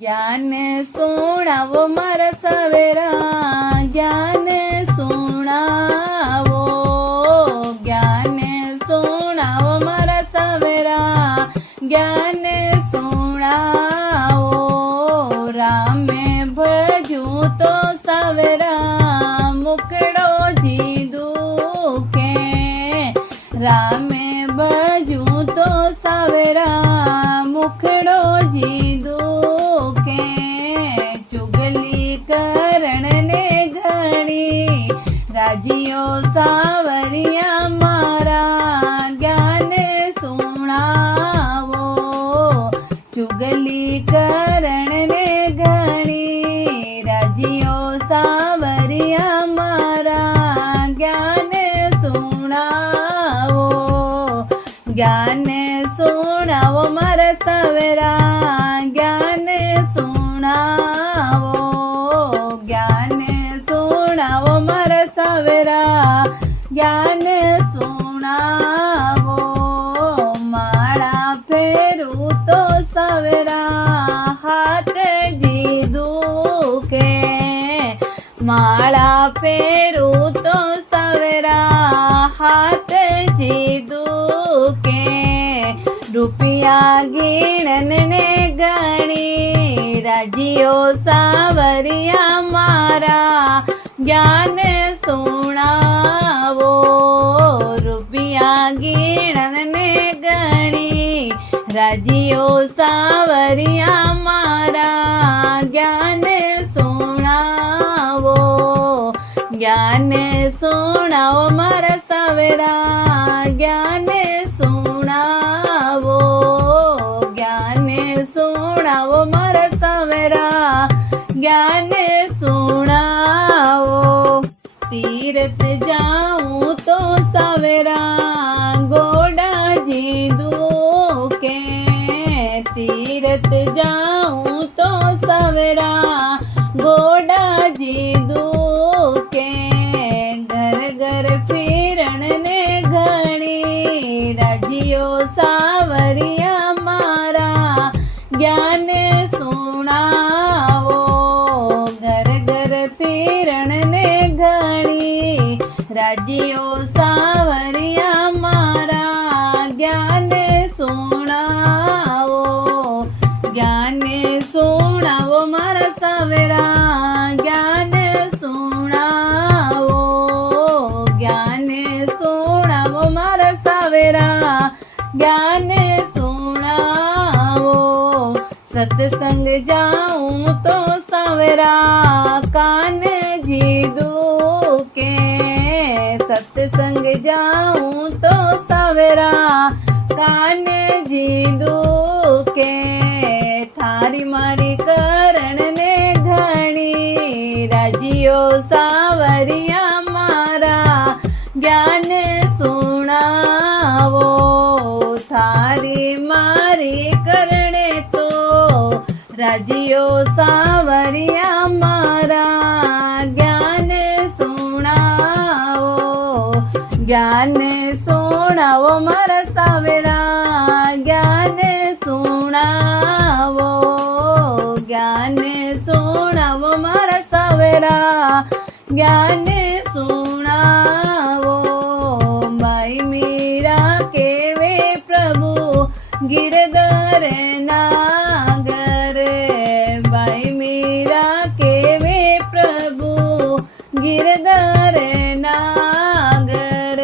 ज्ञान सुनावो मारा सवेरा, ज्ञान सुनावो, ज्ञान सुनावो मारा सवेरा, ज्ञान सुनावो। रामे भजू तो सवेरा, मुकड़ो जी दुखे। रामे भजू तो सवेरा, मुकड़ो जी दुखे। चुगली करण ने घणी, राजियो सावरिया मारा, ज्ञान सुनावो। चुगली करण ने घणी, राजियो सावरिया मारा, ज्ञान सुनावो। ज्ञान सुनावो मारा सवेरा, ज्ञान सुनावो। ज्ञान सुनावो मारा सवेरा, ज्ञान सुनावो। माळा फेरू तो सवेरा, हाथ जी दुखे। माळा फेरू तो सवेरा, हाथ जी दुखे। रुपया गीणन ने घणी, राजियो सावरिया मारा, ज्ञान सुनावो। रुपया गीणन ने घणी, राजियो सावरिया मारा, ज्ञान सुनावो। ज्ञान सुनावो मारा सवेरा, ज्ञान सुनावो। ज्ञान सुनावो मारा सवेरा, ज्ञान सुनावो। तीरथ जाऊं तो सवेरा, गोडा जी दुखे। तीरथ जाऊं तो सवेरा, गोडा जी दुखे। घर घर फिरण ने घणी, राजियो सावरिया मारा, ज्ञान सुनावो। घर घर फिरण ने घणी, राजियो सावरिया मारा, ज्ञान सुनावो। ज्ञान सुनावो मारा सवेरा, ज्ञान सुनावो। ज्ञान सुनावो मारा सवेरा, ज्ञान सुनावो। सत्संग जाऊं तो सवेरा, कान जी दुखे। सत्संग जाऊं तो सवेरा, कान जी दुखे। थारी मारी करण ने घणी, राजियो सावरिया मारा, ज्ञान सुनावो। थारी मारी करणे तो, राजियो सावरिया मारा, ज्ञान सुनावो। ज्ञान सुनावो मारा सवेरा, ज्ञान सुनावो। ज्ञान सुनावो मारा सवेरा, ज्ञान सुनावो। माई मीरा केवे प्रभु, गिरधर नागर। माई मीरा केवे प्रभु, गिरधर नागर।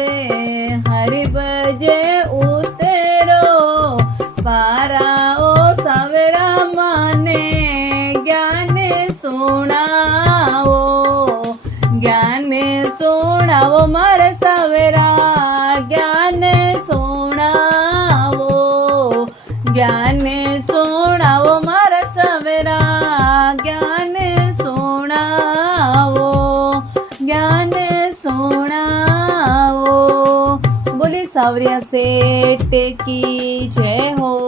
हरि बजे उतरो, पाराओ सवेरा माने, ज्ञान सुनावो। ज्ञान सुनावो मारा सवेरा, ज्ञान सुनावो। ज्ञान सुनावो मारा सवेरा, ज्ञान सुनावो। ज्ञान सुनावो। बोले सावरिया सेठ की जय हो।